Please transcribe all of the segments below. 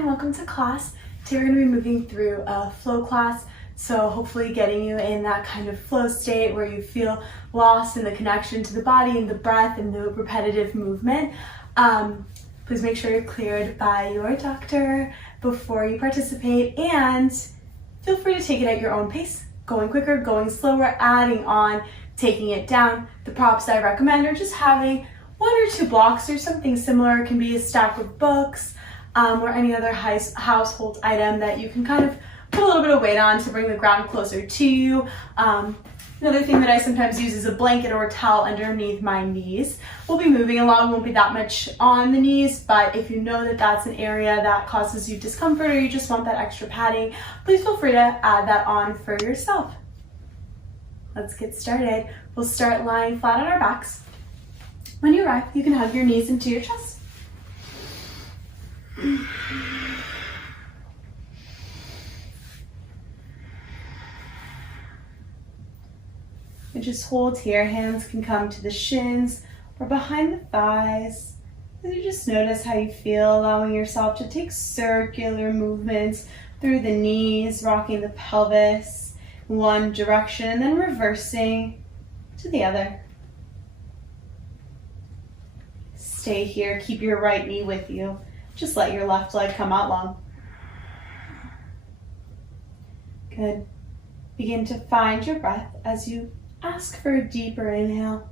and welcome to class. Today we're going to be moving through a flow class, so hopefully getting you in that kind of flow state where you feel lost in the connection to the body and the breath and the repetitive movement. Please make sure you're cleared by your doctor before you participate, and feel free to take it at your own pace, going quicker, going slower, adding on, taking it down. The props I recommend are just having 1 or 2 blocks or something similar. It can be a stack of books or any other household item that you can kind of put a little bit of weight on to bring the ground closer to you. Another thing that I sometimes use is a blanket or a towel underneath my knees. We'll be moving along, won't be that much on the knees, but if you know that that's an area that causes you discomfort or you just want that extra padding, please feel free to add that on for yourself. Let's get started. We'll start lying flat on our backs. When you arrive, you can hug your knees into your chest. And just hold here. Hands can come to the shins or behind the thighs. And you just notice how you feel, allowing yourself to take circular movements through the knees, rocking the pelvis in one direction and then reversing to the other. Stay here. Keep your right knee with you. Just let your left leg come out long. Good. Begin to find your breath as you ask for a deeper inhale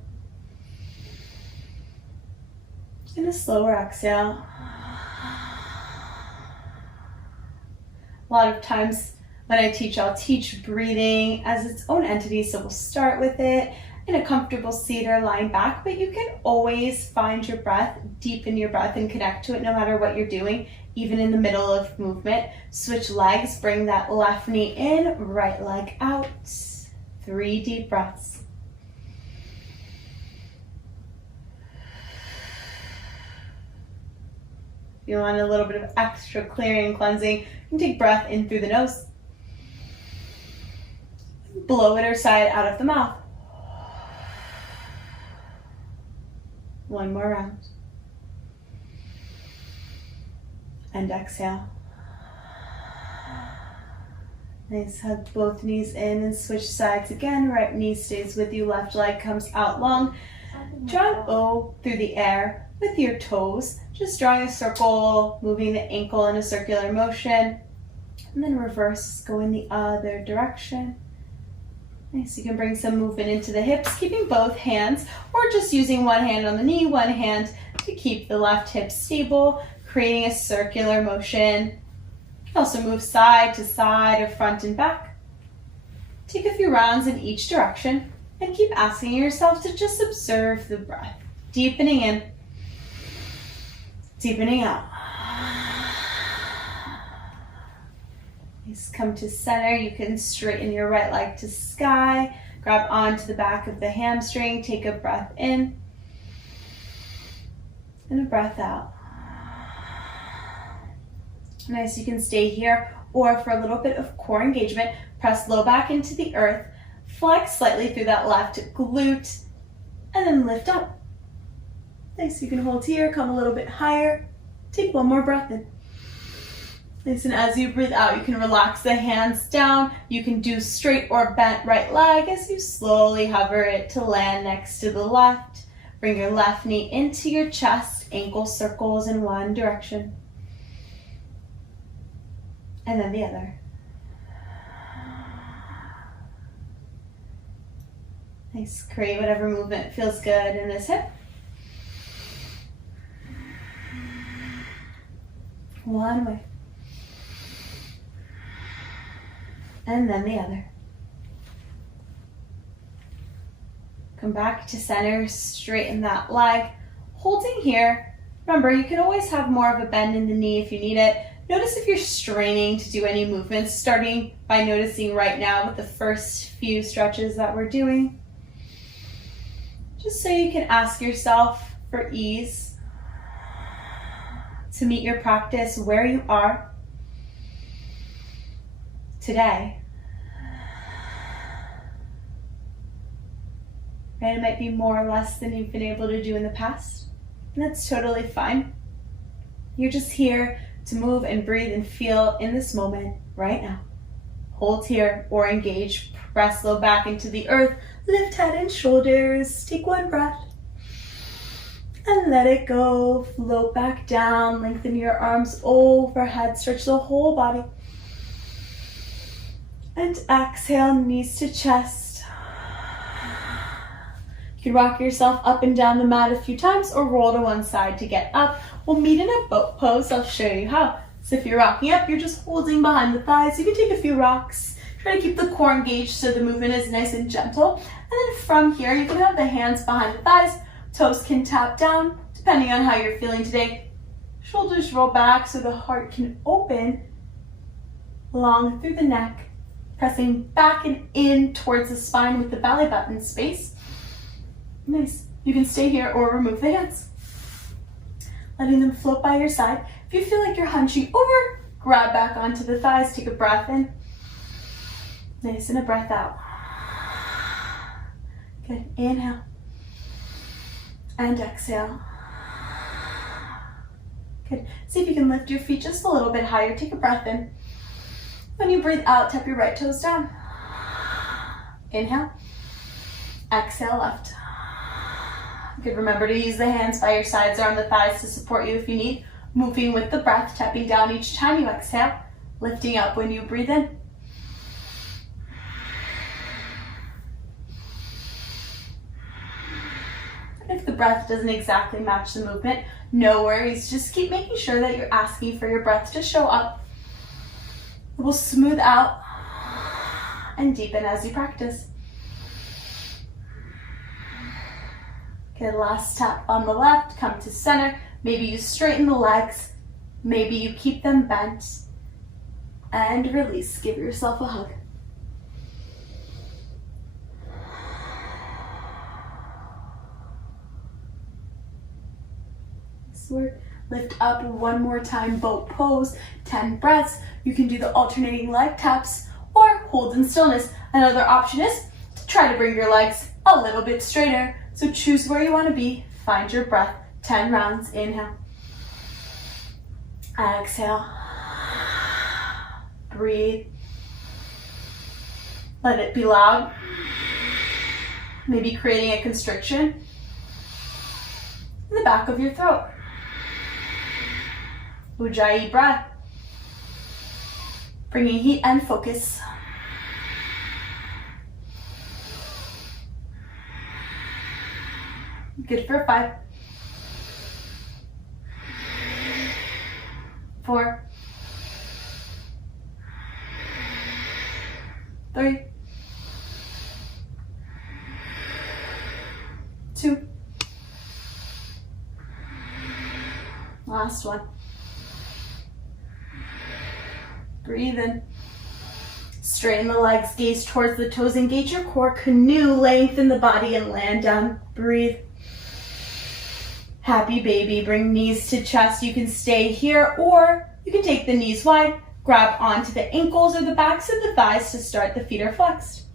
and a slower exhale. A lot of times when I teach, I'll teach breathing as its own entity, so we'll start with it in a comfortable seat or lying back, but you can always find your breath, deepen your breath and connect to it no matter what you're doing, even in the middle of movement. Switch legs, bring that left knee in, right leg out. 3 deep breaths. If you want a little bit of extra clearing and cleansing, you can take breath in through the nose. Blow it or sigh it out of the mouth. 1 more round. And exhale. Nice, hug both knees in and switch sides again. Right knee stays with you, left leg comes out long. Draw an O through the air with your toes. Just drawing a circle, moving the ankle in a circular motion. And then reverse, go in the other direction. Nice, you can bring some movement into the hips, keeping both hands, or just using one hand on the knee, one hand to keep the left hip stable, creating a circular motion. You can also move side to side or front and back. Take a few rounds in each direction and keep asking yourself to just observe the breath. Deepening in, deepening out. Nice, come to center. You can straighten your right leg to sky. Grab onto the back of the hamstring. Take a breath in and a breath out. Nice, you can stay here, or for a little bit of core engagement, press low back into the earth, flex slightly through that left glute, and then lift up. Nice, you can hold here, come a little bit higher. Take 1 more breath in. Nice, and as you breathe out, you can relax the hands down. You can do straight or bent right leg as you slowly hover it to land next to the left. Bring your left knee into your chest, ankle circles in one direction. And then the other. Nice, create whatever movement feels good in this hip. 1 way. And then the other. Come back to center, straighten that leg. Holding here, remember you can always have more of a bend in the knee if you need it. Notice if you're straining to do any movements, starting by noticing right now with the first few stretches that we're doing. Just so you can ask yourself for ease to meet your practice where you are today. Right? It might be more or less than you've been able to do in the past, and that's totally fine. You're just here to move and breathe and feel in this moment right now. Hold here or engage. Press low back into the earth. Lift head and shoulders. Take one breath. And let it go. Float back down. Lengthen your arms overhead. Stretch the whole body. And exhale, knees to chest. You can rock yourself up and down the mat a few times or roll to one side to get up. We'll meet in a boat pose. I'll show you how. So if you're rocking up, you're just holding behind the thighs. You can take a few rocks. Try to keep the core engaged so the movement is nice and gentle. And then from here, you can have the hands behind the thighs. Toes can tap down, depending on how you're feeling today. Shoulders roll back so the heart can open long through the neck, pressing back and in towards the spine with the belly button space. Nice. You can stay here or remove the hands. Letting them float by your side. If you feel like you're hunching over, grab back onto the thighs. Take a breath in. Nice, and a breath out. Good. Inhale. And exhale. Good. See if you can lift your feet just a little bit higher. Take a breath in. When you breathe out, tap your right toes down. Inhale. Exhale, left. Good. Remember to use the hands by your sides or on the thighs to support you if you need. Moving with the breath, tapping down each time you exhale. Lifting up when you breathe in. If the breath doesn't exactly match the movement, no worries. Just keep making sure that you're asking for your breath to show up. It will smooth out and deepen as you practice. Okay, last tap on the left, come to center. Maybe you straighten the legs. Maybe you keep them bent. And release, give yourself a hug. Work. Lift up one more time, boat pose, 10 breaths. You can do the alternating leg taps or hold in stillness. Another option is to try to bring your legs a little bit straighter. So choose where you want to be, find your breath, 10 rounds, inhale. Exhale. Breathe. Let it be loud. Maybe creating a constriction in the back of your throat. Ujjayi breath, bringing heat and focus. Good for 5, 4, 3, 2, last one. Breathe in. Straighten the legs, gaze towards the toes, engage your core, canoe, lengthen the body and land down. Breathe. Happy baby, bring knees to chest. You can stay here or you can take the knees wide, grab onto the ankles or the backs of the thighs to start. The feet are flexed.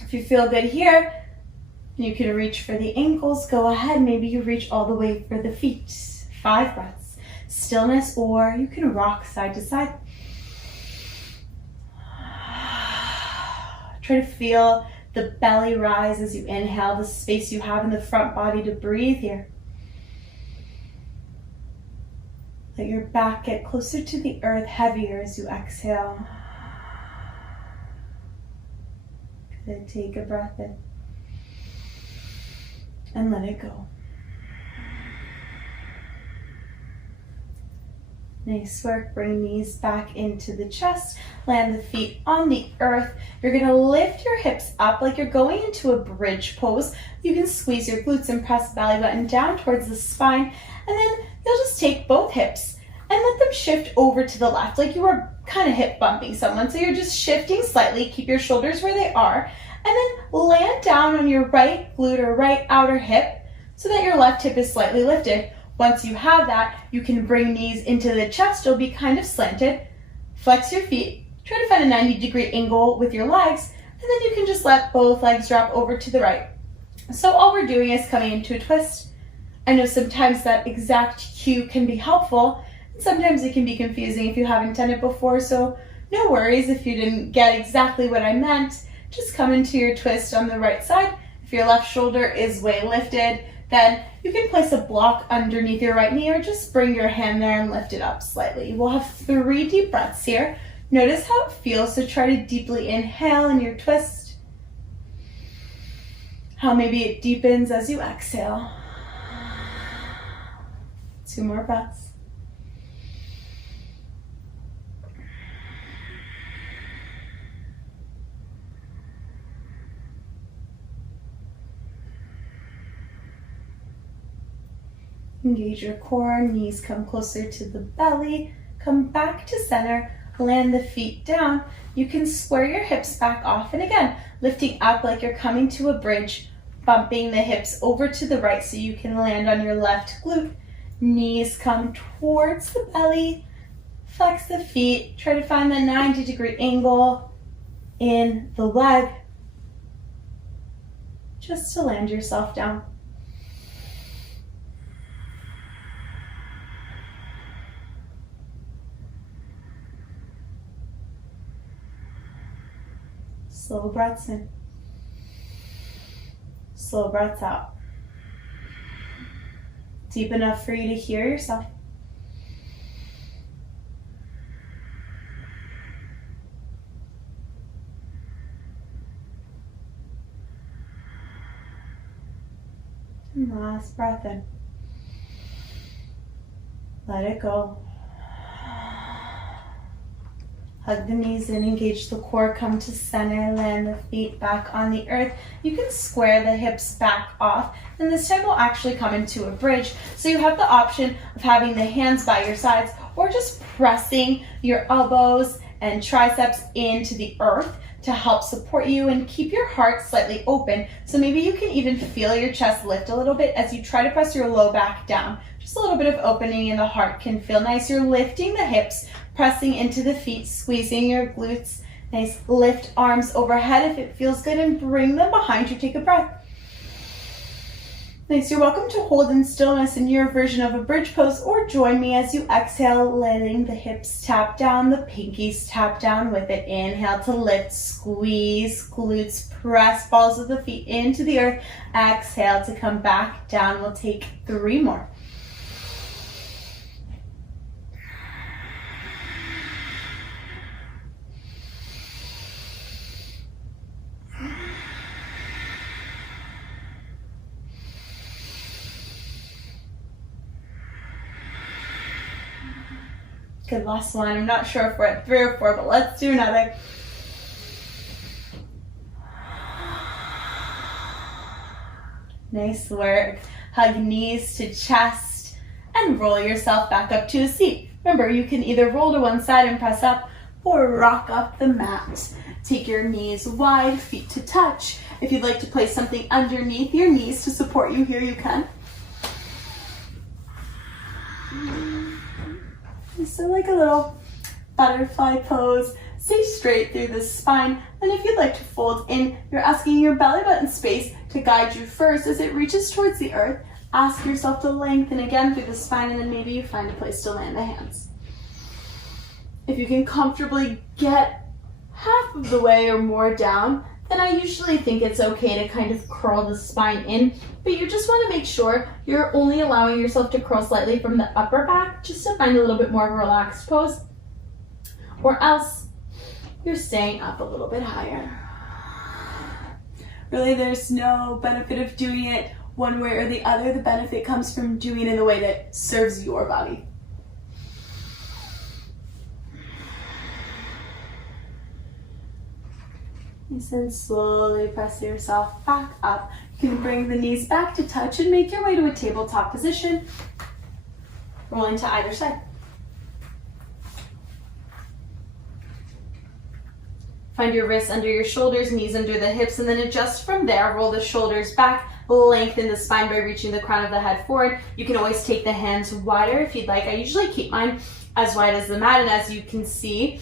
If you feel good here, you can reach for the ankles. Go ahead, maybe you reach all the way for the feet. 5 breaths. Stillness, or you can rock side to side. Try to feel the belly rise as you inhale, the space you have in the front body to breathe here. Let your back get closer to the earth, heavier as you exhale. Good. Take a breath in and let it go. Nice work. Bring knees back into the chest. Land the feet on the earth. You're going to lift your hips up like you're going into a bridge pose. You can squeeze your glutes and press belly button down towards the spine. And then you'll just take both hips and let them shift over to the left like you were kind of hip bumping someone. So you're just shifting slightly. Keep your shoulders where they are. And then land down on your right glute or right outer hip so that your left hip is slightly lifted. Once you have that, you can bring knees into the chest. You'll be kind of slanted. Flex your feet. Try to find a 90-degree angle with your legs. And then you can just let both legs drop over to the right. So all we're doing is coming into a twist. I know sometimes that exact cue can be helpful. Sometimes it can be confusing if you haven't done it before, so no worries if you didn't get exactly what I meant. Just come into your twist on the right side. If your left shoulder is way lifted, then you can place a block underneath your right knee or just bring your hand there and lift it up slightly. We'll have 3 deep breaths here. Notice how it feels, so try to deeply inhale in your twist. How maybe it deepens as you exhale. 2 more breaths. Engage your core, knees come closer to the belly, come back to center, land the feet down. You can square your hips back off, and again, lifting up like you're coming to a bridge, bumping the hips over to the right so you can land on your left glute. Knees come towards the belly, flex the feet, try to find that 90-degree angle in the leg, just to land yourself down. Slow breaths in, slow breaths out. Deep enough for you to hear yourself. And last breath in. Let it go. Hug the knees in, engage the core, come to center, land the feet back on the earth. You can square the hips back off, and this time we'll actually come into a bridge. So you have the option of having the hands by your sides or just pressing your elbows and triceps into the earth to help support you and keep your heart slightly open. So maybe you can even feel your chest lift a little bit as you try to press your low back down. Just a little bit of opening in the heart can feel nice. You're lifting the hips, pressing into the feet, squeezing your glutes. Nice, lift arms overhead if it feels good and bring them behind you. Take a breath. Nice, you're welcome to hold in stillness in your version of a bridge pose or join me as you exhale, letting the hips tap down, the pinkies tap down with it. Inhale to lift, squeeze glutes, press balls of the feet into the earth. Exhale to come back down. We'll take 3 more. Good, last one. I'm not sure if we're at 3 or 4, but let's do another. Nice work. Hug knees to chest and roll yourself back up to a seat. Remember, you can either roll to one side and press up or rock up the mat. Take your knees wide, feet to touch. If you'd like to place something underneath your knees to support you here, you can. So like a little butterfly pose, stay straight through the spine. And if you'd like to fold in, you're asking your belly button space to guide you first as it reaches towards the earth. Ask yourself to lengthen again through the spine, and then maybe you find a place to land the hands. If you can comfortably get half of the way or more down, then I usually think it's okay to kind of curl the spine in, but you just want to make sure you're only allowing yourself to curl slightly from the upper back just to find a little bit more of a relaxed pose, or else you're staying up a little bit higher. Really, there's no benefit of doing it one way or the other. The benefit comes from doing it in the way that serves your body. And then slowly press yourself back up. You can bring the knees back to touch and make your way to a tabletop position. Rolling to either side. Find your wrists under your shoulders, knees under the hips, and then adjust from there. Roll the shoulders back, lengthen the spine by reaching the crown of the head forward. You can always take the hands wider if you'd like. I usually keep mine as wide as the mat, and as you can see,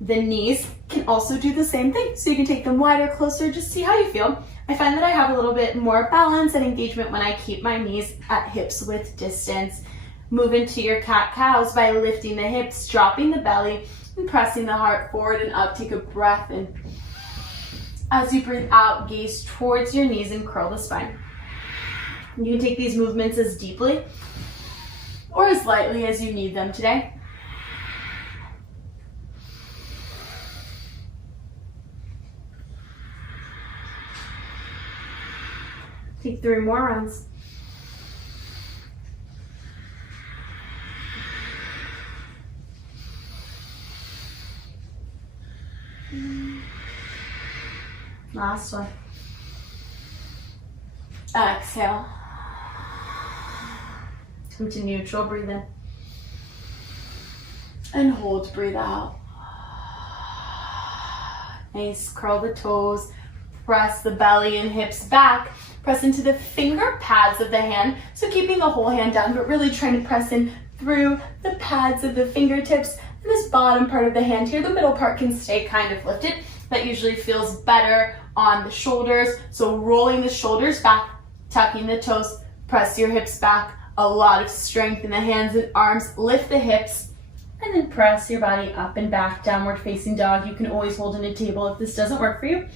the knees can also do the same thing. So you can take them wider, closer, just see how you feel. I find that I have a little bit more balance and engagement when I keep my knees at hips width distance. Move into your cat-cows by lifting the hips, dropping the belly, and pressing the heart forward and up. Take a breath in. As you breathe out, gaze towards your knees and curl the spine. You can take these movements as deeply or as lightly as you need them today. Take 3 more rounds. Last one. Exhale. Come to neutral, breathe in. And hold, breathe out. Nice, curl the toes. Press the belly and hips back. Press into the finger pads of the hand. So keeping the whole hand down, but really trying to press in through the pads of the fingertips. And this bottom part of the hand here, the middle part can stay kind of lifted. That usually feels better on the shoulders. So rolling the shoulders back, tucking the toes, press your hips back. A lot of strength in the hands and arms. Lift the hips and then press your body up and back, downward facing dog. You can always hold in a table if this doesn't work for you.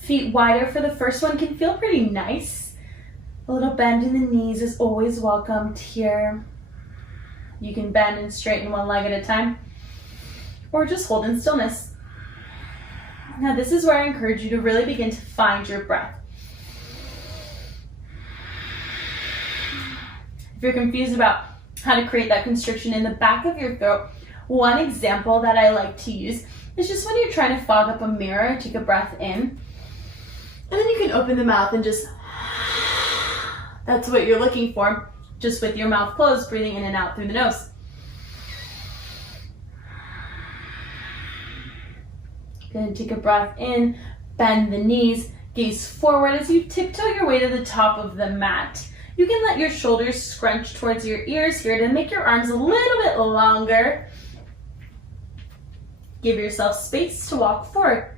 Feet wider for the first one can feel pretty nice. A little bend in the knees is always welcomed here. You can bend and straighten one leg at a time or just hold in stillness. Now this is where I encourage you to really begin to find your breath. If you're confused about how to create that constriction in the back of your throat, one example that I like to use is just when you're trying to fog up a mirror, take a breath in, and then you can open the mouth and just, that's what you're looking for, just with your mouth closed, breathing in and out through the nose. Good, take a breath in, bend the knees, gaze forward as you tiptoe your way to the top of the mat. You can let your shoulders scrunch towards your ears here to make your arms a little bit longer. Give yourself space to walk forward.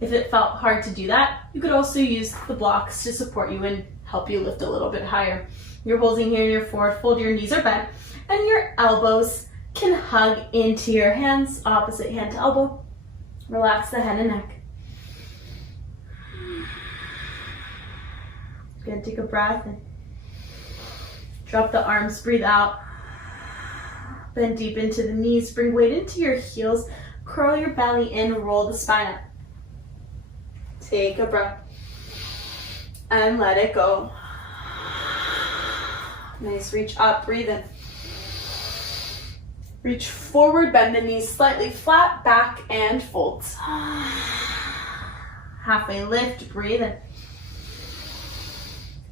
If it felt hard to do that, you could also use the blocks to support you and help you lift a little bit higher. You're holding here in your forward fold, your knees are bent, and your elbows can hug into your hands, opposite hand to elbow. Relax the head and neck. Good, take a breath and drop the arms, breathe out. Bend deep into the knees, bring weight into your heels, curl your belly in, roll the spine up. Take a breath and let it go. Nice, reach up, breathe in. Reach forward, bend the knees slightly flat, back and fold. Halfway lift, breathe in.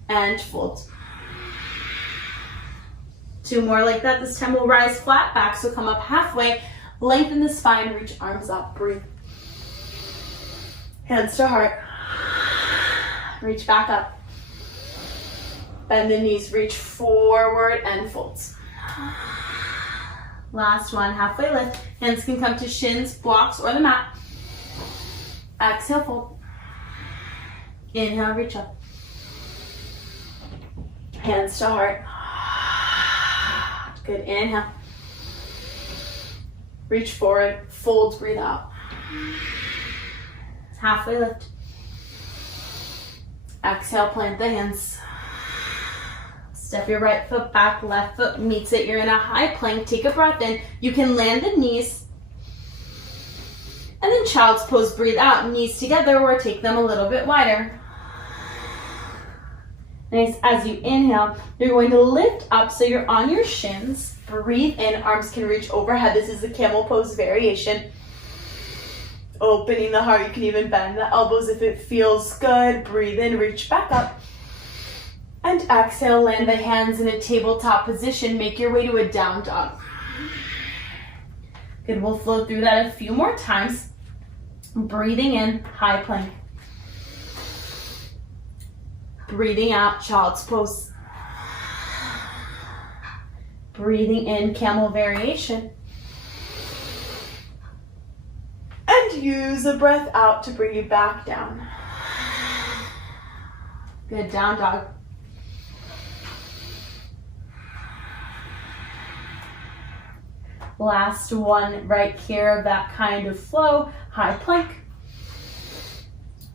And fold. 2 more like that. This time we'll rise flat back, so come up halfway, lengthen the spine, reach arms up, breathe. Hands to heart. Reach back up. Bend the knees, reach forward and fold. Last one, halfway lift. Hands can come to shins, blocks, or the mat. Exhale, fold. Inhale, reach up. Hands to heart. Good, inhale. Reach forward, fold, breathe out. Halfway lift. Exhale, plant the hands. Step your right foot back, left foot meets it. You're in a high plank. Take a breath in. You can land the knees. And then child's pose, breathe out. Knees together or take them a little bit wider. Nice. As you inhale, you're going to lift up so you're on your shins. Breathe in. Arms can reach overhead. This is a camel pose variation. Opening the heart. You can even bend the elbows if it feels good. Breathe in. Reach back up. And exhale, land the hands in a tabletop position. Make your way to a down dog. Good, we'll flow through that a few more times. Breathing in, high plank. Breathing out, child's pose. Breathing in, camel variation. And use a breath out to bring you back down. Good, down dog. Last one right here of that kind of flow. High plank.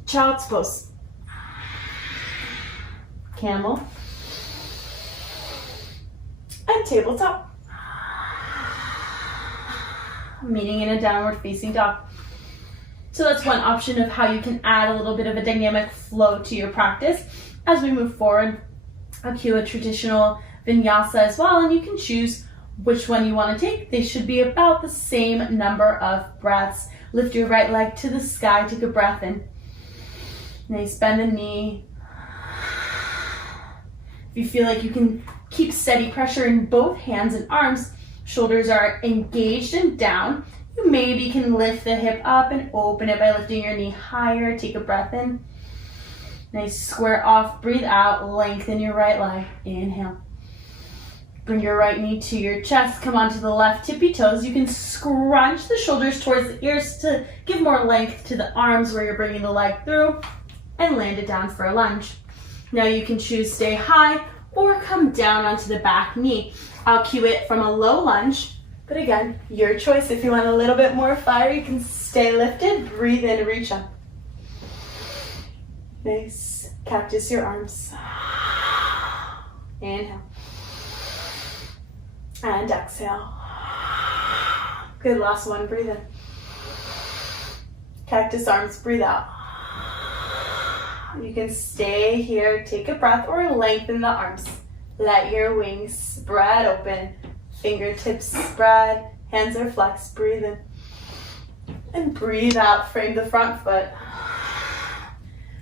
Child's pose. Camel. And tabletop. Meeting in a downward facing dog. So that's one option of how you can add a little bit of a dynamic flow to your practice. As we move forward, I'll cue a traditional vinyasa as well, and you can choose which one you want to take. They should be about the same number of breaths. Lift your right leg to the sky, take a breath in. Nice, bend the knee. If you feel like you can keep steady pressure in both hands and arms, shoulders are engaged and down, you maybe can lift the hip up and open it by lifting your knee higher. Take a breath in. Nice, square off, breathe out, lengthen your right leg. Inhale. Bring your right knee to your chest, come onto the left tippy toes. You can scrunch the shoulders towards the ears to give more length to the arms where you're bringing the leg through, and land it down for a lunge. Now you can choose stay high or come down onto the back knee. I'll cue it from a low lunge, but again, your choice. If you want a little bit more fire, you can stay lifted, breathe in, reach up. Nice, cactus your arms. Inhale. And exhale. Good, last one, breathe in. Cactus arms, breathe out. You can stay here, take a breath, or lengthen the arms. Let your wings spread open. Fingertips spread, hands are flexed, breathe in. And breathe out, frame the front foot.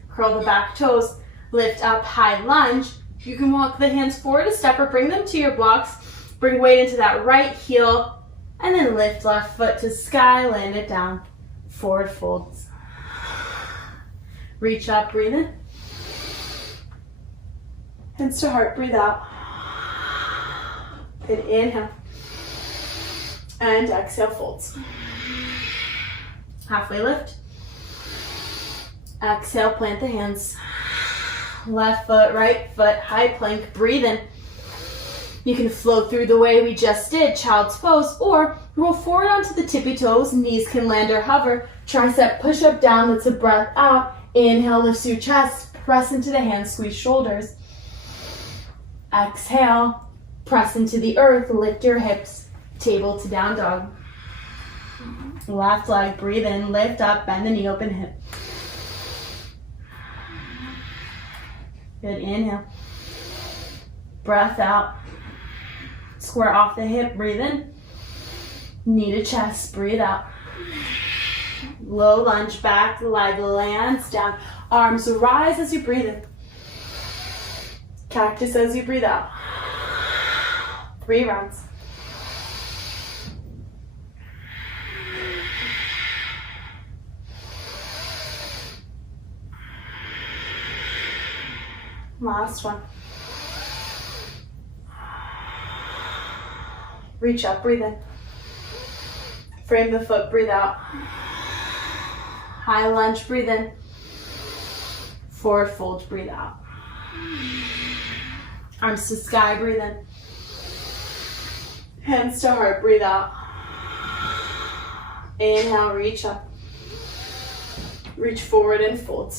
Curl the back toes, lift up, high lunge. You can walk the hands forward a step or bring them to your blocks. Bring weight into that right heel, and then lift left foot to sky, land it down. Forward folds. Reach up, breathe in. Hands to heart, breathe out. Good, inhale. And exhale, folds. Halfway lift. Exhale, plant the hands. Left foot, right foot, high plank, breathe in. You can flow through the way we just did, child's pose, or roll forward onto the tippy toes, knees can land or hover. Tricep push up down, that's a breath out. Inhale, lifts your chest, press into the hands, squeeze shoulders. Exhale, press into the earth, lift your hips, table to down dog. Left leg, breathe in, lift up, bend the knee, open hip. Good, inhale. Breath out. Square off the hip, breathe in. Knee to chest, breathe out. Low lunge back, leg lands down. Arms rise as you breathe in. Cactus as you breathe out. 3 rounds. Last one. Reach up, breathe in. Frame the foot, breathe out. High lunge, breathe in. Forward fold, breathe out. Arms to sky, breathe in. Hands to heart, breathe out. Inhale, reach up. Reach forward and fold.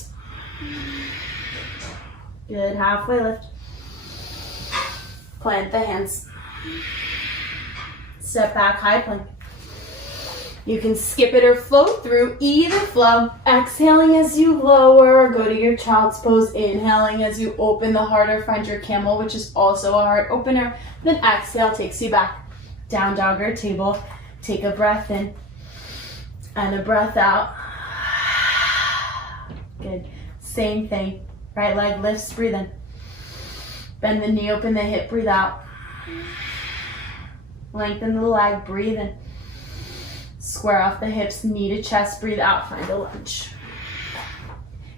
Good, halfway lift. Plant the hands. Step back, high plank. You can skip it or flow through, either flow. Exhaling as you lower, or go to your child's pose. Inhaling as you open the heart or find your camel, which is also a heart opener. Then exhale takes you back. Down dog or table. Take a breath in and a breath out. Good. Same thing. Right leg lifts, breathe in. Bend the knee, open the hip, breathe out. Lengthen the leg, breathe in. Square off the hips, knee to chest, breathe out, find a lunge.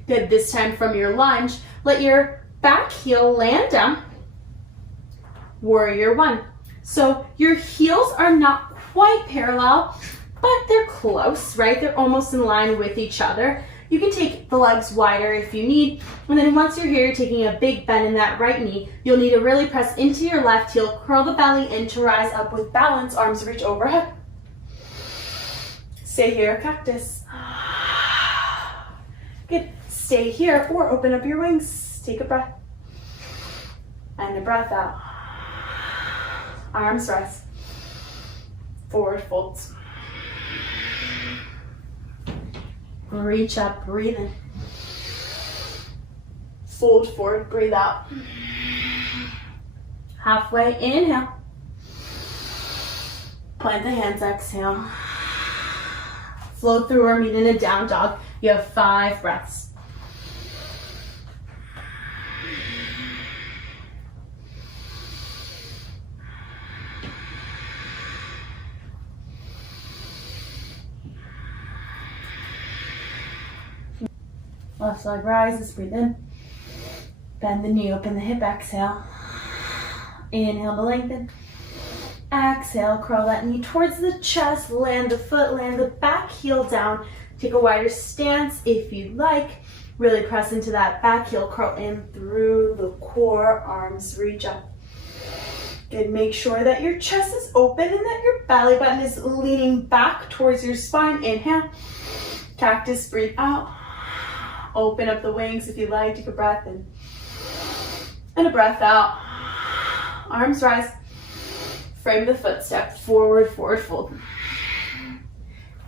Good, this time from your lunge, let your back heel land down. Warrior 1. So your heels are not quite parallel, but they're close, right? They're almost in line with each other. You can take the legs wider if you need. And then once you're here, you're taking a big bend in that right knee. You'll need to really press into your left heel, curl the belly in to rise up with balance, arms reach overhead. Stay here, cactus. Good. Stay here or open up your wings. Take a breath. And a breath out. Arms rise. Forward folds. Reach up, breathe in. Fold forward, breathe out. Halfway, inhale. Plant the hands, exhale. Flow through or meet in a down dog. You have 5 breaths. Left leg rises, breathe in. Bend the knee, open the hip, exhale. Inhale to lengthen. Exhale, curl that knee towards the chest, land the foot, land the back heel down. Take a wider stance if you'd like. Really press into that back heel, curl in through the core, arms reach up. Good, make sure that your chest is open and that your belly button is leaning back towards your spine. Inhale, cactus, breathe out. Open up the wings if you like. Take a breath in. And a breath out. Arms rise. Frame the footstep. Forward, forward fold.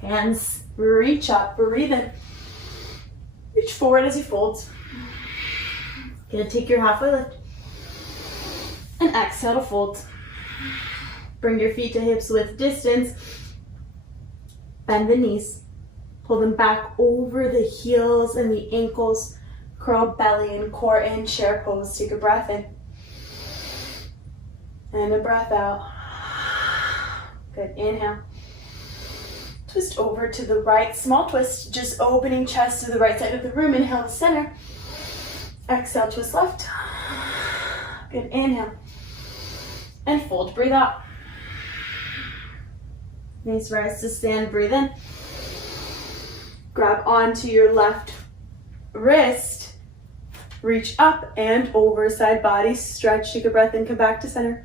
Hands reach up. Breathe in. Reach forward as you fold. Gonna take your halfway lift. And exhale to fold. Bring your feet to hips with distance. Bend the knees. Pull them back over the heels and the ankles. Curl belly and core in, chair pose. Take a breath in. And a breath out. Good, inhale. Twist over to the right, small twist, just opening chest to the right side of the room. Inhale to center. Exhale, twist left. Good, inhale. And fold, breathe out. Nice rise to stand, breathe in. Grab onto your left wrist, reach up and over, side body stretch. Take a breath in, come back to center.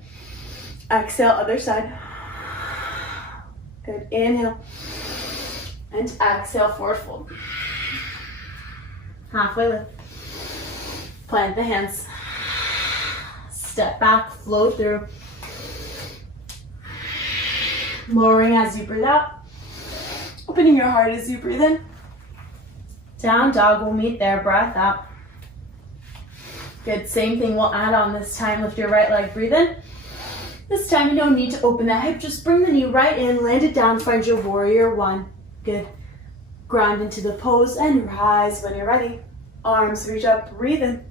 Exhale, other side. Good, inhale. And exhale, forward fold. Halfway lift. Plant the hands. Step back, flow through. Lowering as you breathe out. Opening your heart as you breathe in. Down dog, we'll meet there, breath out. Good, same thing we'll add on this time. Lift your right leg, breathe in. This time you don't need to open the hip, just bring the knee right in, land it down, find your warrior one. Good. Ground into the pose and rise when you're ready. Arms reach up, breathe in.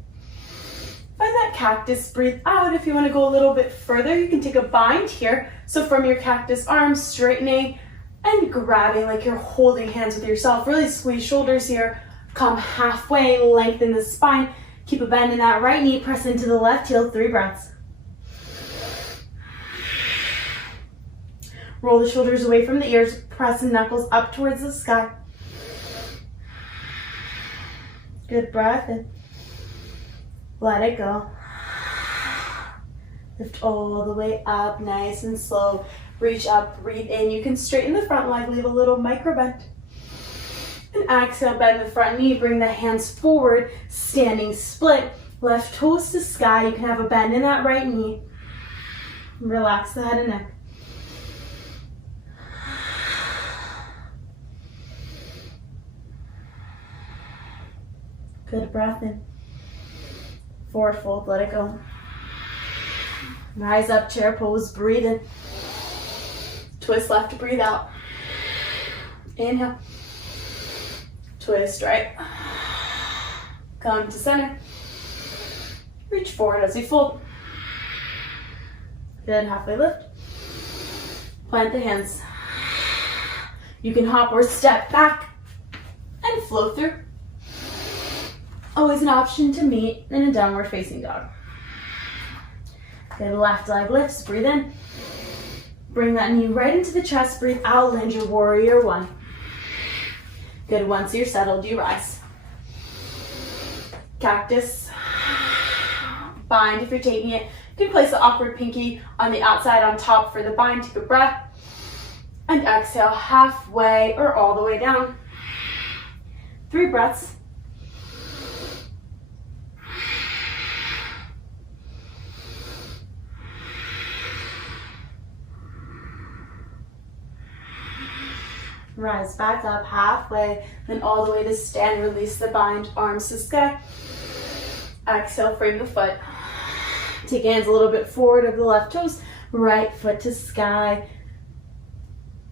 Find that cactus, breathe out. If you want to go a little bit further, you can take a bind here. So from your cactus arms, straightening and grabbing like you're holding hands with yourself. Really squeeze shoulders here. Come halfway, lengthen the spine. Keep a bend in that right knee. Press into the left heel, 3 breaths. Roll the shoulders away from the ears. Press the knuckles up towards the sky. Good breath in. Let it go. Lift all the way up, nice and slow. Reach up, breathe in. You can straighten the front leg, leave a little micro bend. And exhale, bend the front knee, bring the hands forward, standing split. Left toes to sky. You can have a bend in that right knee. Relax the head and neck. Good breath in. Forward fold, let it go. Rise up, chair pose, breathe in. Twist left to breathe out. Inhale. Twist right. Come to center. Reach forward as you fold. Good, halfway lift. Plant the hands. You can hop or step back and flow through. Always an option to meet in a downward facing dog. Good, left leg lifts, breathe in. Bring that knee right into the chest, breathe out, land your warrior one. Good, once you're settled, you rise. Cactus. Bind if you're taking it. You can place the awkward pinky on the outside on top for the bind. Take a breath. And exhale halfway or all the way down. 3 breaths. Rise back up halfway, then all the way to stand. Release the bind, arms to sky. Exhale, frame the foot. Take hands a little bit forward of the left toes, right foot to sky.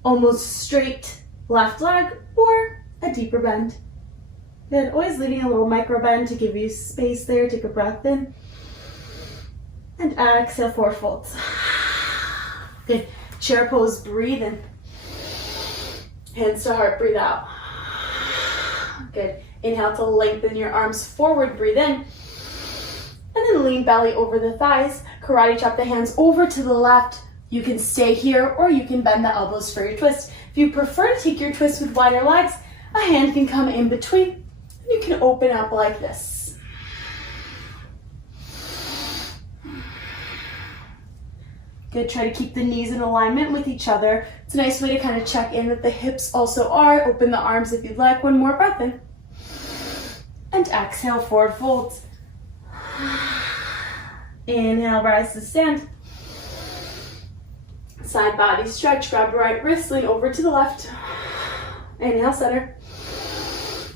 Almost straight left leg or a deeper bend. Good, always leaving a little micro bend to give you space there. Take a breath in. And exhale, forward folds. Good, chair pose, breathe in. Hands to heart, breathe out. Good. Inhale to lengthen your arms forward, breathe in. And then lean belly over the thighs. Karate chop the hands over to the left. You can stay here or you can bend the elbows for your twist. If you prefer to take your twist with wider legs, a hand can come in between. And you can open up like this. Good, try to keep the knees in alignment with each other. It's a nice way to kind of check in that the hips also are. Open the arms if you'd like. One more breath in. And exhale, forward folds. Inhale, rise to stand. Side body stretch, grab the right wrist, lean over to the left. Inhale, center.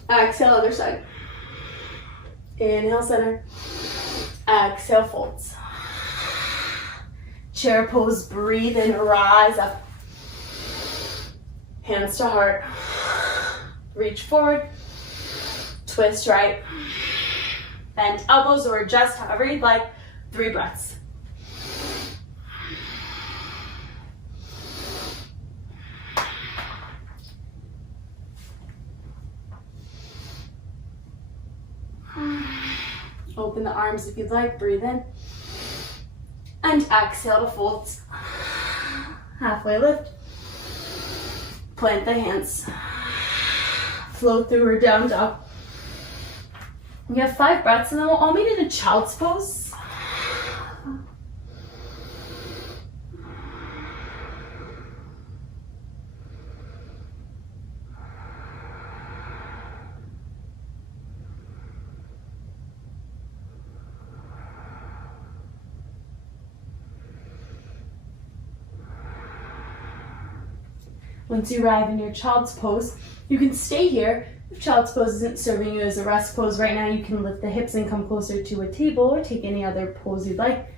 Exhale, other side. Inhale, center. Exhale, folds. Chair pose, breathe in, rise up. Hands to heart. Reach forward. Twist right. Bend elbows or adjust however you'd like. 3 breaths. Open the arms if you'd like, breathe in. And exhale to folds. Halfway lift. Plant the hands. Flow through or down dog. You have 5 breaths and then we'll all meet in a child's pose. Once you arrive in your child's pose, you can stay here. If child's pose isn't serving you as a rest pose right now, you can lift the hips and come closer to a table or take any other pose you'd like.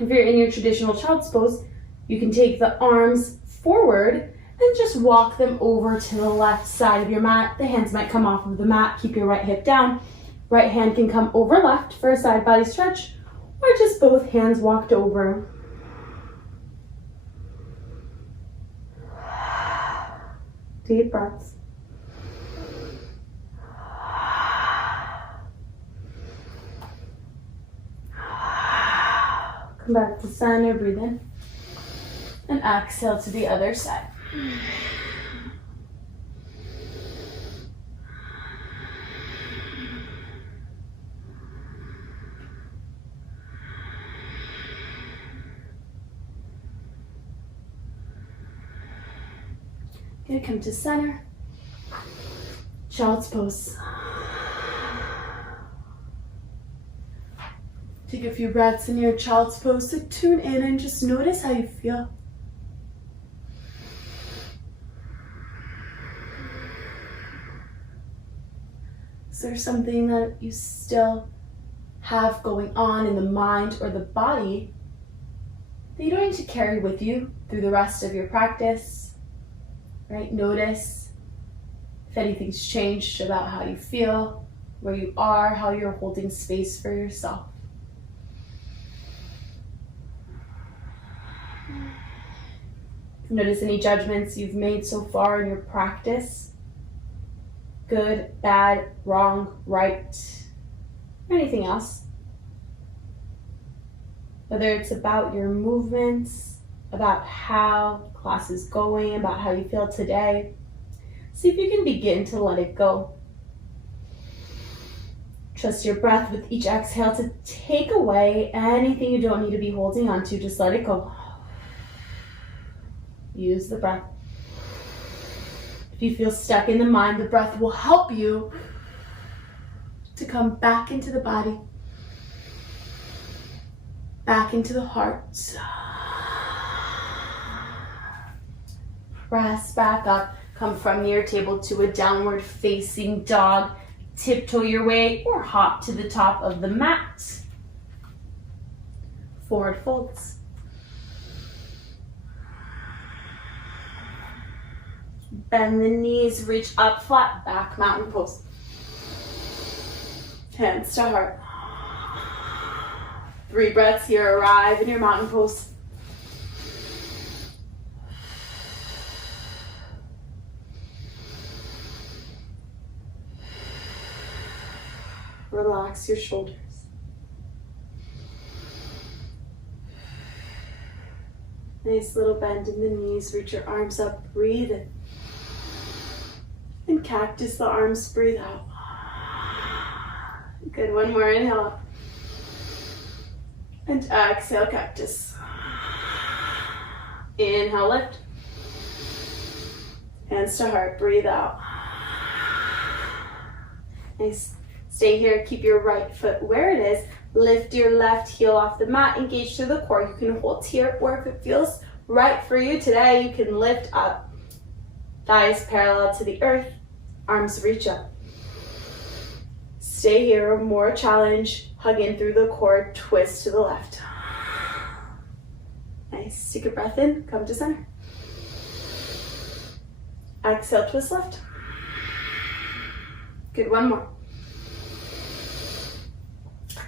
If you're in your traditional child's pose, you can take the arms forward and just walk them over to the left side of your mat. The hands might come off of the mat. Keep your right hip down. Right hand can come over left for a side body stretch, or just both hands walked over. Deep breaths. Come back to center, breathe in. And exhale to the other side. Good, come to center. Child's pose. Take a few breaths in your child's pose to tune in and just notice how you feel. Is there something that you still have going on in the mind or the body that you don't need to carry with you through the rest of your practice? Right? Notice if anything's changed about how you feel, where you are, how you're holding space for yourself. Notice any judgments you've made so far in your practice. Good, bad, wrong, right, or anything else. Whether it's about your movements, about how class is going, about how you feel today. See if you can begin to let it go. Trust your breath with each exhale to take away anything you don't need to be holding on to. Just let it go. Use the breath. If you feel stuck in the mind, the breath will help you to come back into the body, back into the heart. Press back up. Come from near table to a downward facing dog. Tiptoe your way or hop to the top of the mat. Forward folds. Bend the knees, reach up flat, back mountain pose. Hands to heart. 3 breaths here, arrive in your mountain pose. Relax your shoulders. Nice little bend in the knees, reach your arms up, breathe in. And cactus the arms, breathe out. Good, one more, inhale up. And exhale, cactus. Inhale, lift. Hands to heart, breathe out. Nice. Stay here, keep your right foot where it is. Lift your left heel off the mat, engage through the core. You can hold here, or if it feels right for you today, you can lift up. Thighs parallel to the earth, arms reach up. Stay here, more challenge. Hug in through the core, twist to the left. Nice, take a breath in, come to center. Exhale, twist left. Good, one more.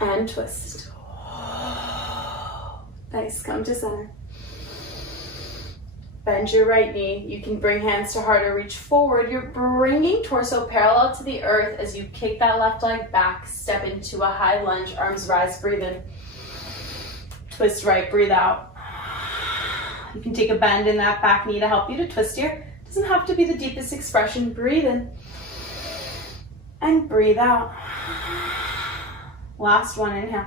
And twist. Nice, come to center. Bend your right knee. You can bring hands to heart or reach forward. You're bringing torso parallel to the earth as you kick that left leg back. Step into a high lunge. Arms rise, breathe in. Twist right, breathe out. You can take a bend in that back knee to help you to twist here. Doesn't have to be the deepest expression. Breathe in. And breathe out. Last one, inhale.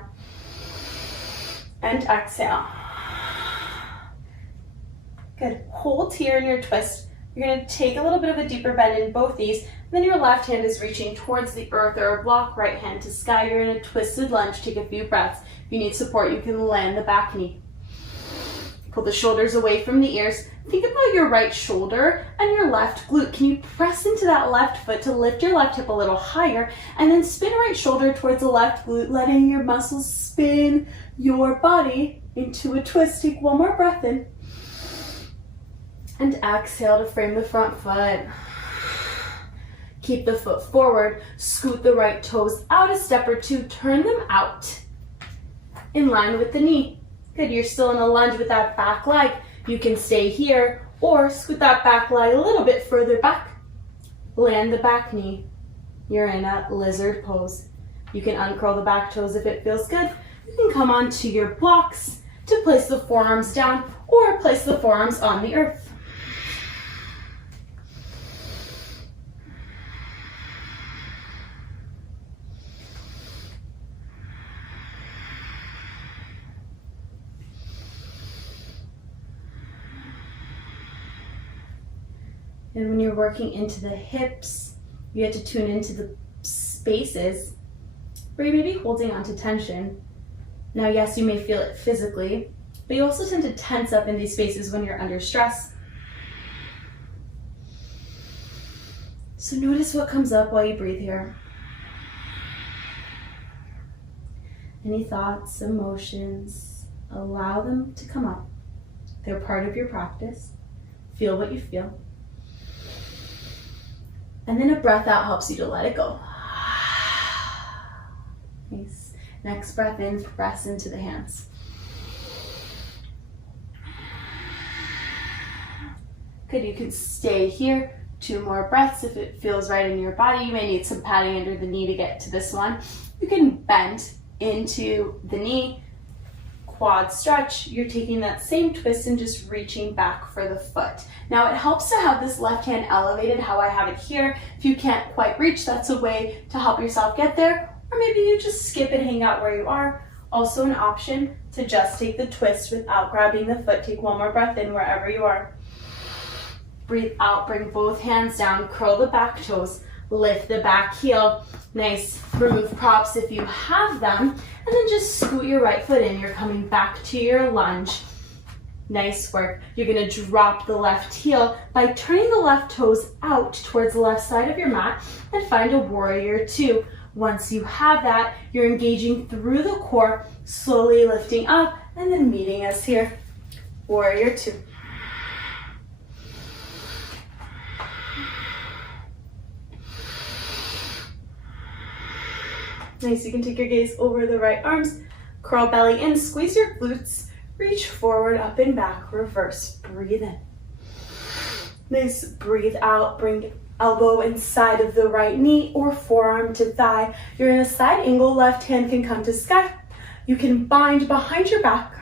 And exhale. Good. Hold here in your twist. You're going to take a little bit of a deeper bend in both these. Then your left hand is reaching towards the earth or a block, right hand to sky. You're in a twisted lunge. Take a few breaths. If you need support, you can land the back knee. Pull the shoulders away from the ears. Think about your right shoulder and your left glute. Can you press into that left foot to lift your left hip a little higher and then spin right shoulder towards the left glute, letting your muscles spin your body into a twist. Take one more breath in. And exhale to frame the front foot. Keep the foot forward. Scoot the right toes out a step or two. Turn them out in line with the knee. Good, you're still in a lunge with that back leg. You can stay here or scoot that back leg a little bit further back. Land the back knee. You're in a lizard pose. You can uncurl the back toes if it feels good. You can come onto your blocks to place the forearms down or place the forearms on the earth. And when you're working into the hips, you have to tune into the spaces where you may be holding on to tension. Now, yes, you may feel it physically, but you also tend to tense up in these spaces when you're under stress. So notice what comes up while you breathe here. Any thoughts, emotions, allow them to come up. They're part of your practice. Feel what you feel. And then a breath out helps you to let it go. Nice. Next breath in, press into the hands. Good, you can stay here. 2 more breaths if it feels right in your body. You may need some padding under the knee to get to this one. You can bend into the knee, quad stretch, you're taking that same twist and just reaching back for the foot. Now it helps to have this left hand elevated how I have it here. If you can't quite reach, that's a way to help yourself get there. Or maybe you just skip and hang out where you are. Also an option to just take the twist without grabbing the foot. Take one more breath in wherever you are. Breathe out, bring both hands down, curl the back toes, lift the back heel. Nice, remove props if you have them, and then just scoot your right foot in. You're coming back to your lunge. Nice work. You're gonna drop the left heel by turning the left toes out towards the left side of your mat and find a warrior two. Once you have that, you're engaging through the core, slowly lifting up and then meeting us here. Warrior two. Nice, you can take your gaze over the right arms, curl belly in, squeeze your glutes, reach forward, up and back, reverse, breathe in. Nice, breathe out, bring elbow inside of the right knee or forearm to thigh. You're in a side angle, left hand can come to sky. You can bind behind your back.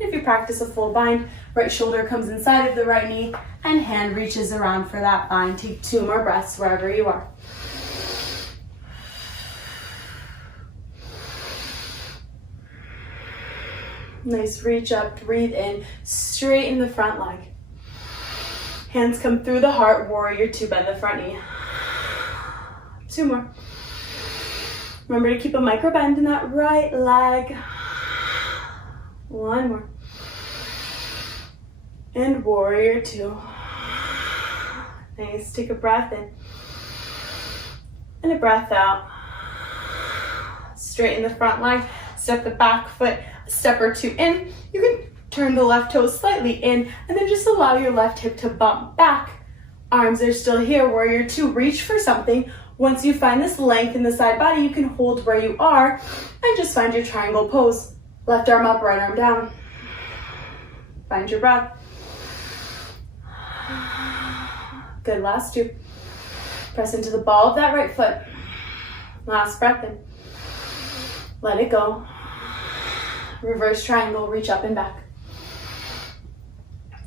If you practice a full bind, right shoulder comes inside of the right knee and hand reaches around for that bind. Take 2 more breaths wherever you are. Nice, reach up, breathe in, straighten the front leg. Hands come through the heart, warrior two, bend the front knee. 2 more. Remember to keep a micro bend in that right leg. 1 more. And warrior two. Nice, take a breath in. And a breath out. Straighten the front leg, step the back foot a step or 2 in. You can turn the left toe slightly in and then just allow your left hip to bump back. Arms are still here, warrior two, reach for something. Once you find this length in the side body, you can hold where you are and just find your triangle pose. Left arm up, right arm down. Find your breath. Good, last 2. Press into the ball of that right foot. Last breath in. Let it go. Reverse triangle, reach up and back.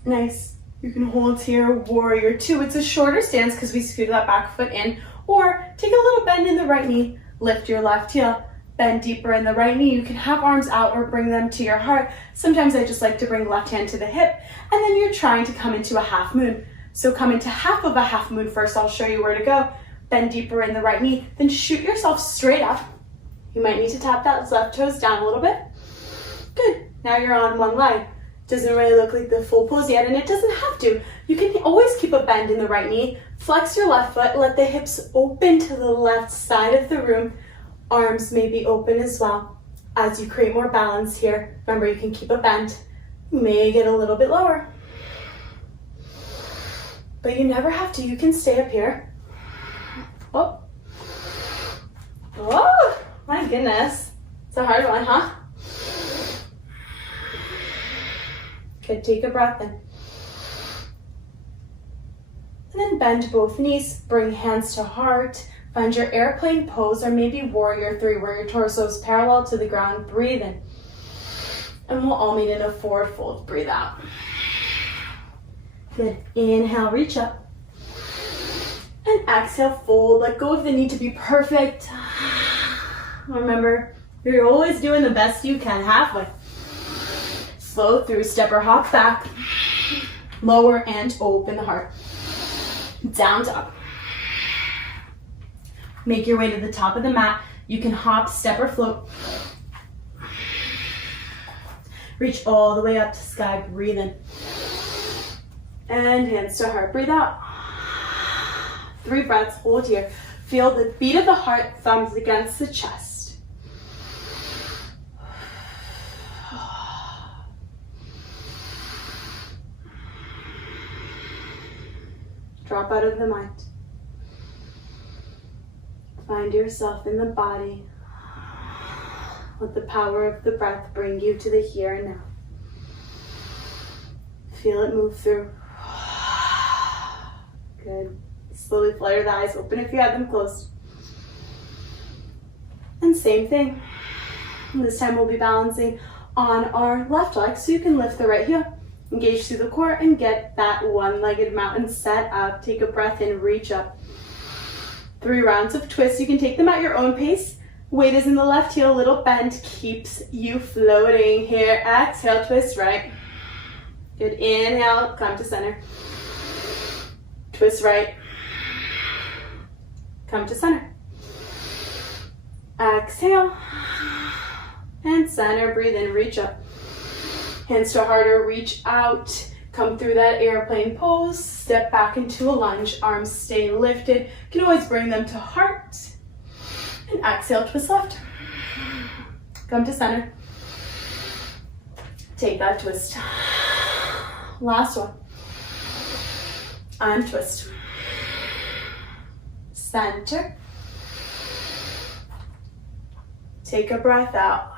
Nice. You can hold here, warrior two. It's a shorter stance because we scoot that back foot in. Or take a little bend in the right knee, lift your left heel, bend deeper in the right knee. You can have arms out or bring them to your heart. Sometimes I just like to bring left hand to the hip, and then you're trying to come into a half moon. So come into half of a half moon first. I'll show you where to go. Bend deeper in the right knee, then shoot yourself straight up. You might need to tap that left toes down a little bit. Good, now you're on one leg. Doesn't really look like the full pose yet, and it doesn't have to. You can always keep a bend in the right knee, flex your left foot, let the hips open to the left side of the room. Arms may be open as well. As you create more balance here, remember you can keep a bend. You may get a little bit lower. But you never have to, you can stay up here. Oh. Oh, my goodness. It's a hard one, huh? Good, take a breath in. And then bend both knees, bring hands to heart. Find your airplane pose or maybe warrior three where your torso is parallel to the ground. Breathe in. And we'll all meet in a forward fold. Breathe out. Good, inhale, reach up. And exhale, fold. Let go of the need to be perfect. Remember, you're always doing the best you can halfway. Slow through, step or hop back. Lower and open the heart. Down dog. Make your way to the top of the mat. You can hop, step, or float. Reach all the way up to sky. Breathe in. And hands to heart. Breathe out. 3 breaths. Hold here. Feel the beat of the heart, thumbs against the chest. Drop out of the mind. Find yourself in the body. Let the power of the breath bring you to the here and now. Feel it move through. Good. Slowly flutter the eyes open if you have them closed. And same thing. This time we'll be balancing on our left leg, so you can lift the right heel, engage through the core, and get that one-legged mountain set up. Take a breath in, reach up. 3 rounds of twists. You can take them at your own pace. Weight is in the left heel, little bend keeps you floating here. Exhale, twist right. Good, inhale, come to center. Twist right. Come to center. Exhale. And center, breathe in, reach up. Hands to heart or reach out. Come through that airplane pose. Step back into a lunge. Arms stay lifted. You can always bring them to heart. And exhale, twist left. Come to center. Take that twist. Last one. And twist. Center. Take a breath out.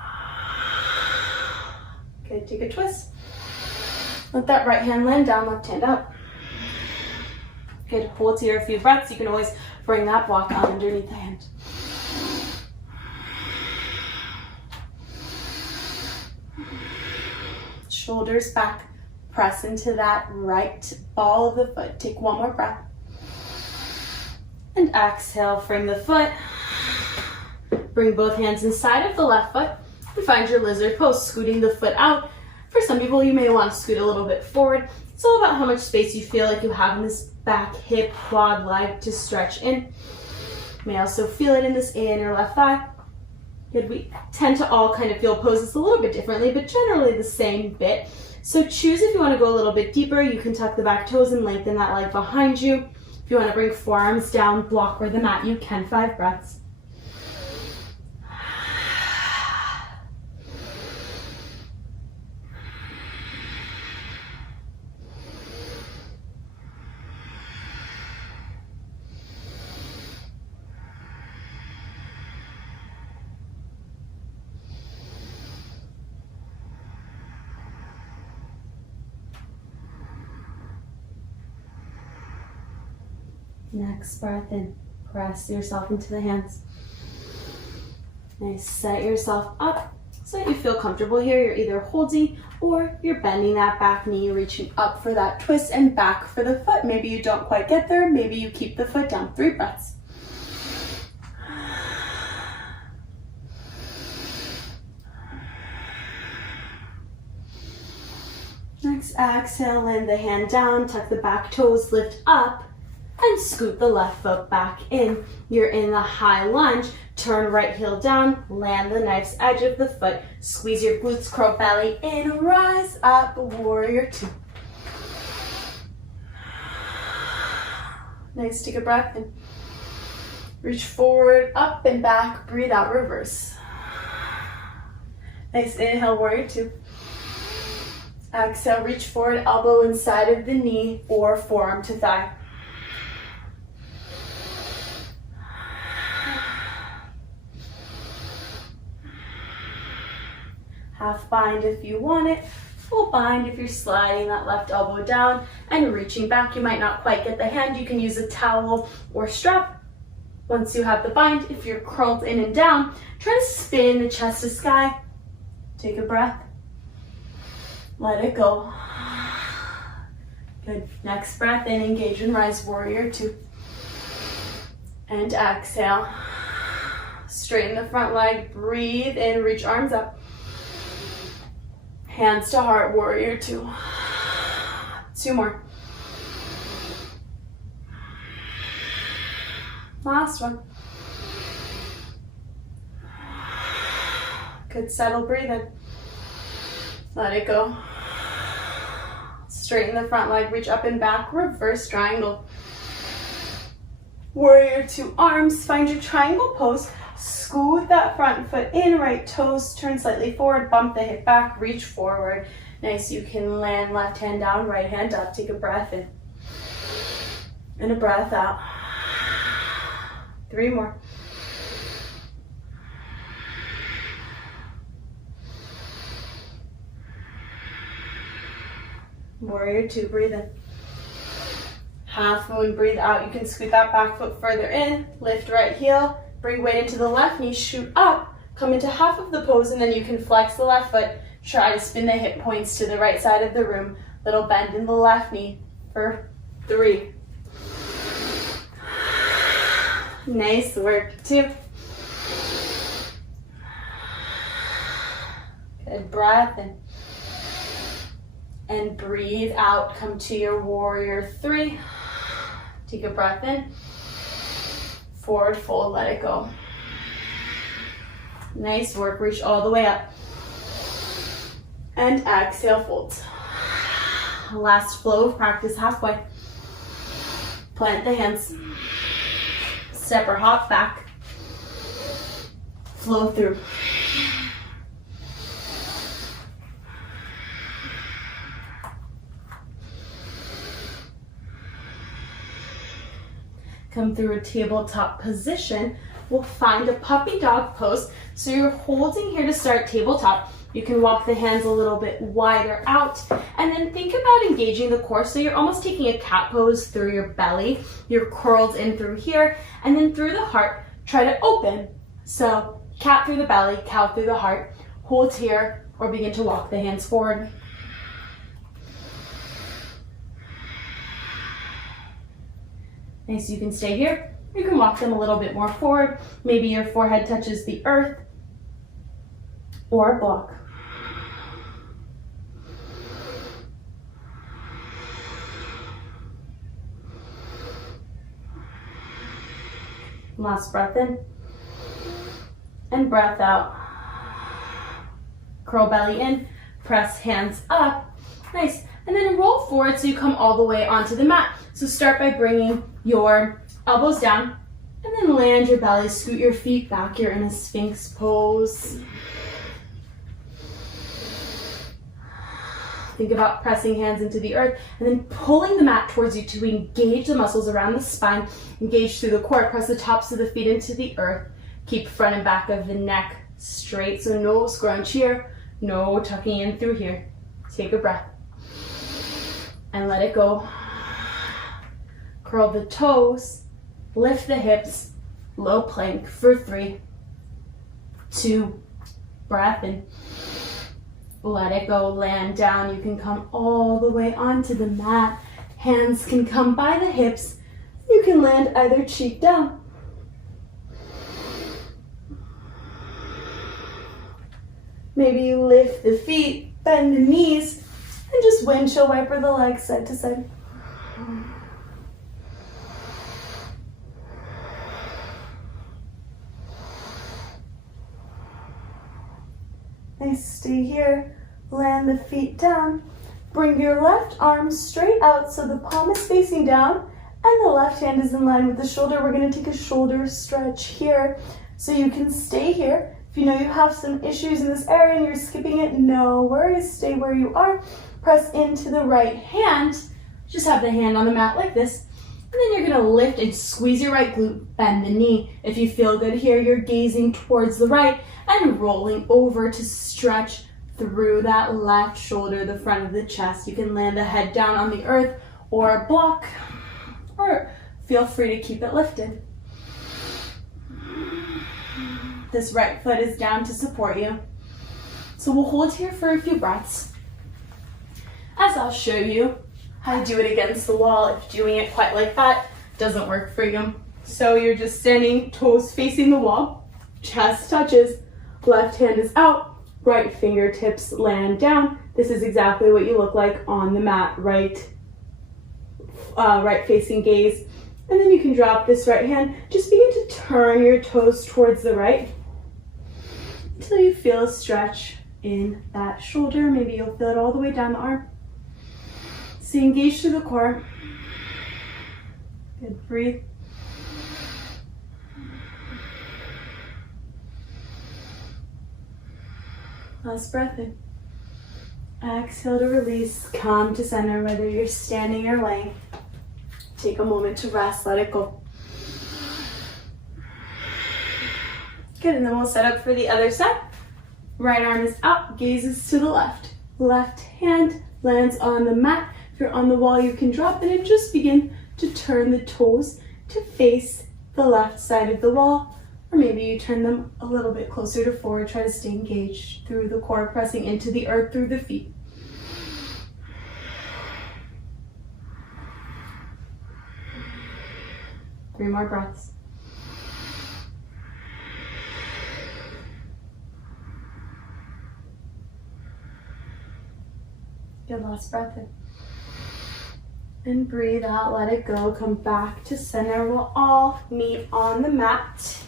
Okay, take a twist. Let that right hand land down, left hand up. Good, hold here a few breaths. You can always bring that block on underneath the hand. Shoulders back, press into that right ball of the foot. Take one more breath. And exhale, frame the foot. Bring both hands inside of the left foot and find your lizard pose, scooting the foot out. For some people, you may want to scoot a little bit forward. It's all about how much space you feel like you have in this back hip, quad leg to stretch in. You may also feel it in this inner left thigh. Good, we tend to all kind of feel poses a little bit differently, but generally the same bit. So choose if you want to go a little bit deeper. You can tuck the back toes and lengthen that leg behind you. If you want to bring forearms down, block or the mat, you can. 5 breaths. Next breath in, press yourself into the hands. Nice, set yourself up so that you feel comfortable here. You're either holding or you're bending that back knee, reaching up for that twist and back for the foot. Maybe you don't quite get there, maybe you keep the foot down. 3 breaths. Next, exhale, land the hand down, tuck the back toes, lift up, and scoot the left foot back in. You're in the high lunge. Turn right heel down, land the knife's edge of the foot. Squeeze your glutes, curl belly in, rise up, warrior 2. Nice, take a breath in. Reach forward, up and back, breathe out, reverse. Nice, inhale, warrior 2. Exhale, reach forward, elbow inside of the knee or forearm to thigh. Half bind if you want it, full bind if you're sliding that left elbow down and reaching back. You might not quite get the hand. You can use a towel or strap. Once you have the bind, if you're curled in and down, try to spin the chest to sky. Take a breath. Let it go. Good. Next breath in, engage and rise, warrior 2. And exhale. Straighten the front leg, breathe in, reach arms up. Hands to heart, warrior 2. 2 more. Last one. Good, settle, breathe in. Let it go. Straighten the front leg, reach up and back, reverse triangle. Warrior 2, arms, find your triangle pose. Scoot that front foot in, right toes turn slightly forward, bump the hip back, reach forward. Nice, you can land left hand down, right hand up. Take a breath in. And a breath out. 3 more. Warrior 2, breathe in. Half moon, breathe out. You can scoot that back foot further in, lift right heel, Bring weight into the left knee, shoot up, come into half of the pose, and then you can flex the left foot. Try to spin the hip points to the right side of the room. Little bend in the left knee for 3. Nice work. 2. Good breath in. And breathe out. Come to your warrior 3. Take a breath in. Forward fold, let it go. Nice work. Reach all the way up. And exhale, fold. Last flow of practice, halfway. Plant the hands. Step or hop back. Flow through. Come through a tabletop position. We'll find a puppy dog pose. So you're holding here to start tabletop. You can walk the hands a little bit wider out, and then think about engaging the core. So you're almost taking a cat pose through your belly. You're curled in through here, and then through the heart, try to open. So cat through the belly, cow through the heart. Hold here, or begin to walk the hands forward. Nice, you can stay here. You can walk them a little bit more forward. Maybe your forehead touches the earth, or block. Last breath in and breath out. Curl belly in, press hands up. Nice. And then roll forward so you come all the way onto the mat. So start by bringing your elbows down and then land your belly, scoot your feet back. You're in a Sphinx pose. Think about pressing hands into the earth and then pulling the mat towards you to engage the muscles around the spine, engage through the core, press the tops of the feet into the earth. Keep front and back of the neck straight, so no scrunch here, no tucking in through here. Take a breath and let it go. Curl the toes, lift the hips, low plank for 3, 2, breath in. Let it go, land down. You can come all the way onto the mat. Hands can come by the hips. You can land either cheek down. Maybe you lift the feet, bend the knees, and just windshield wiper the legs side to side. Nice, stay here. Land the feet down. Bring your left arm straight out so the palm is facing down and the left hand is in line with the shoulder. We're going to take a shoulder stretch here. So you can stay here. If you know you have some issues in this area and you're skipping it, no worries. Stay where you are. Press into the right hand. Just have the hand on the mat like this. And then you're going to lift and squeeze your right glute, bend the knee. If you feel good here, you're gazing towards the right and rolling over to stretch through that left shoulder, the front of the chest. You can land the head down on the earth or block, or feel free to keep it lifted. This right foot is down to support you. So we'll hold here for a few breaths as I'll show you how to do it against the wall if doing it quite like that doesn't work for you. So you're just standing, toes facing the wall, chest touches, left hand is out, right fingertips land down. This is exactly what you look like on the mat, right facing gaze. And then you can drop this right hand. Just begin to turn your toes towards the right until you feel a stretch in that shoulder. Maybe you'll feel it all the way down the arm. So engage through the core. Good, breathe. Last breath in. Exhale to release. Come to center, whether you're standing or laying. Take a moment to rest, let it go. Good, and then we'll set up for the other side. Right arm is out, gazes to the left. Left hand lands on the mat. If you're on the wall, you can drop it and just begin to turn the toes to face the left side of the wall. Or maybe you turn them a little bit closer to forward. Try to stay engaged through the core, pressing into the earth through the feet. Three more breaths. Good, last breath in. And breathe out, let it go. Come back to center. We'll all meet on the mat.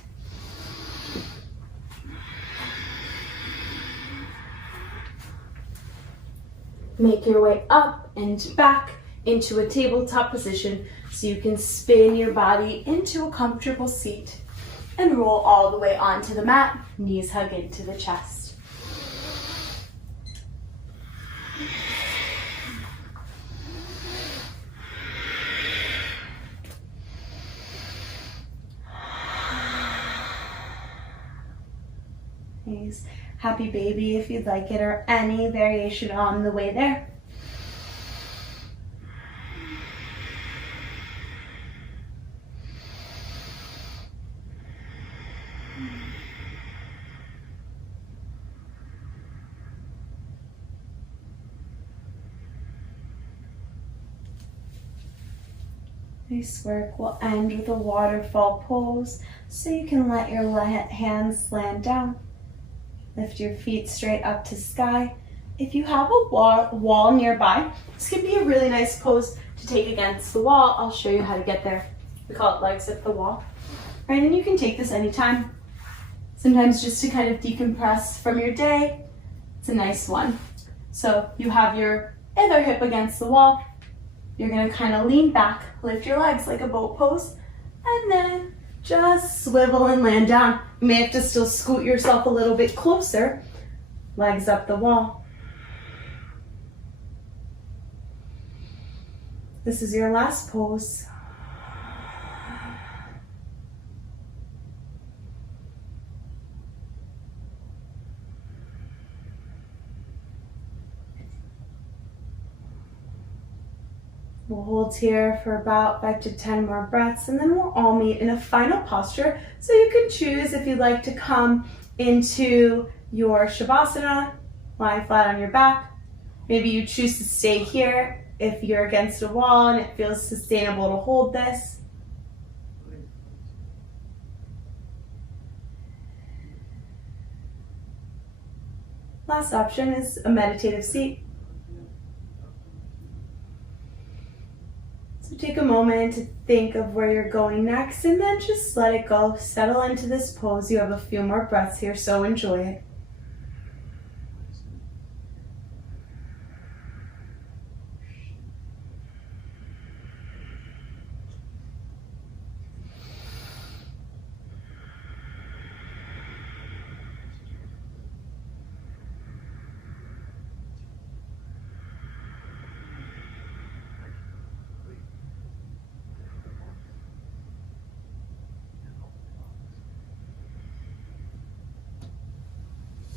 Make your way up and back into a tabletop position so you can spin your body into a comfortable seat and roll all the way onto the mat. Knees hug into the chest. Nice. Happy baby if you'd like it, or any variation on the way there. Nice work. We'll end with a waterfall pose so you can let your hands land down. Lift your feet straight up to sky. If you have a wall nearby, this can be a really nice pose to take against the wall. I'll show you how to get there. We call it legs at the wall. Right, and you can take this anytime. Sometimes just to kind of decompress from your day. It's a nice one. So you have your other hip against the wall. You're gonna kind of lean back, lift your legs like a boat pose, and then just swivel and land down. You may have to still scoot yourself a little bit closer. Legs up the wall. This is your last pose. We'll hold here for about 5 to 10 more breaths, and then we'll all meet in a final posture. So you can choose if you'd like to come into your Shavasana, lying flat on your back. Maybe you choose to stay here if you're against a wall and it feels sustainable to hold this. Last option is a meditative seat. So take a moment to think of where you're going next, and then just let it go. Settle into this pose. You have a few more breaths here, so enjoy it.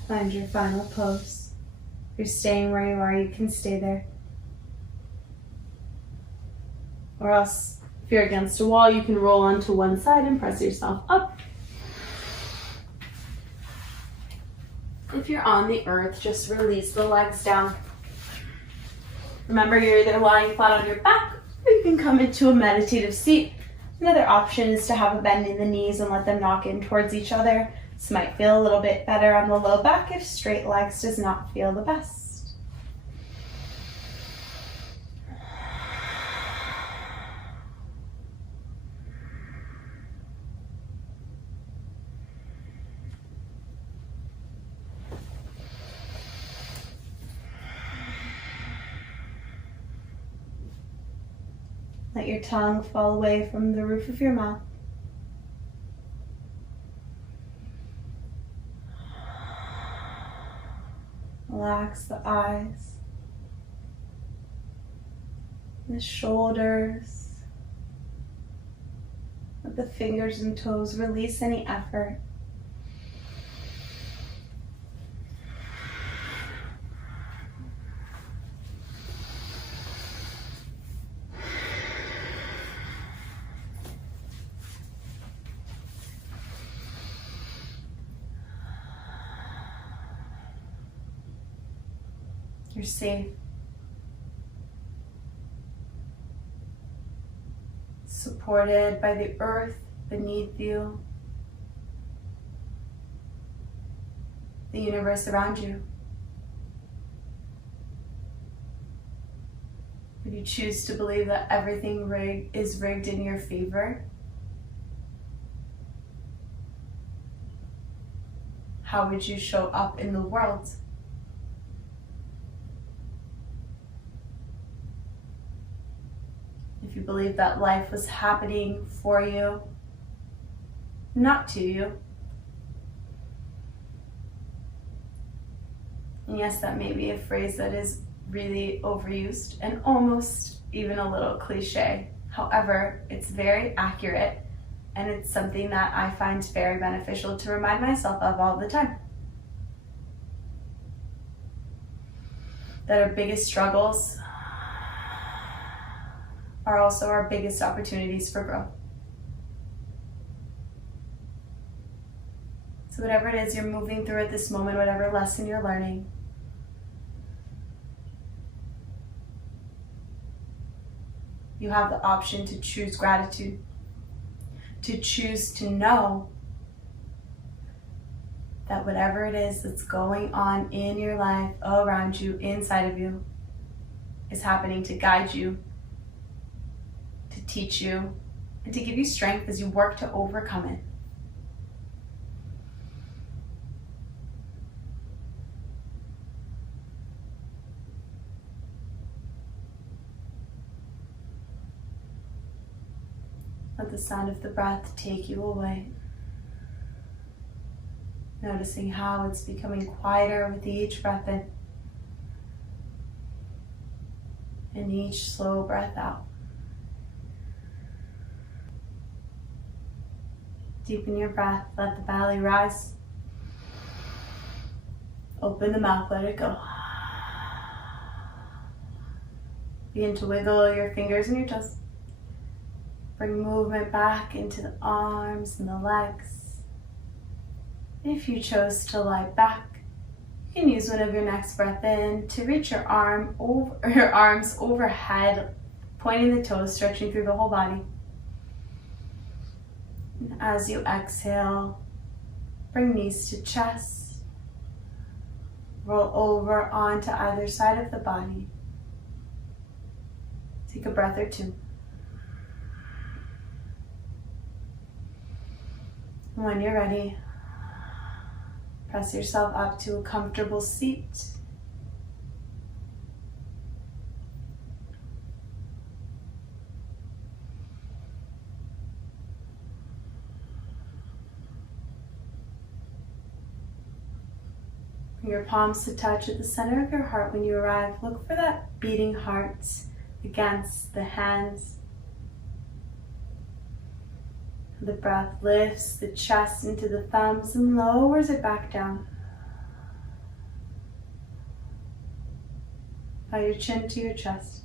Find your final pose. If you're staying where you are, you can stay there. Or else, if you're against a wall, you can roll onto one side and press yourself up. If you're on the earth, just release the legs down. Remember, you're either lying flat on your back, or you can come into a meditative seat. Another option is to have a bend in the knees and let them knock in towards each other. This might feel a little bit better on the low back if straight legs does not feel the best. Let your tongue fall away from the roof of your mouth. Relax the eyes, the shoulders, let the fingers and toes release any effort. You're safe. Supported by the earth beneath you, the universe around you. If you choose to believe that everything is rigged in your favor, how would you show up in the world? If you believe that life was happening for you, not to you. And yes, that may be a phrase that is really overused and almost even a little cliche. However, it's very accurate, and it's something that I find very beneficial to remind myself of all the time. That our biggest struggles are also our biggest opportunities for growth. So whatever it is you're moving through at this moment, whatever lesson you're learning, you have the option to choose gratitude, to choose to know that whatever it is that's going on in your life, around you, inside of you, is happening to guide you, to teach you, and to give you strength as you work to overcome it. Let the sound of the breath take you away. Noticing how it's becoming quieter with each breath in and each slow breath out. Deepen your breath, let the belly rise. Open the mouth, let it go. Begin to wiggle your fingers and your toes. Bring movement back into the arms and the legs. If you chose to lie back, you can use one of your next breath in to reach your arms overhead, pointing the toes, stretching through the whole body. And as you exhale, bring knees to chest. Roll over onto either side of the body. Take a breath or two. When you're ready, press yourself up to a comfortable seat. Bring your palms to touch at the center of your heart when you arrive. Look for that beating heart against the hands. The breath lifts the chest into the thumbs and lowers it back down. Bow your chin to your chest.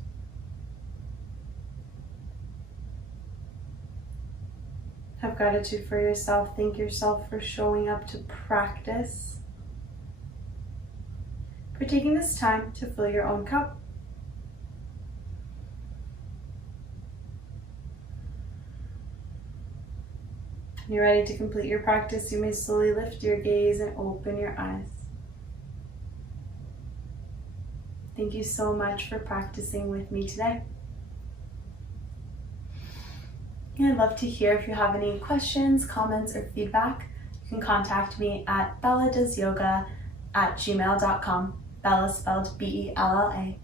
Have gratitude for yourself. Thank yourself for showing up to practice. For taking this time to fill your own cup. When you're ready to complete your practice, you may slowly lift your gaze and open your eyes. Thank you so much for practicing with me today. And I'd love to hear if you have any questions, comments, or feedback. You can contact me at belladoesyoga@gmail.com. Bella spelled Bella.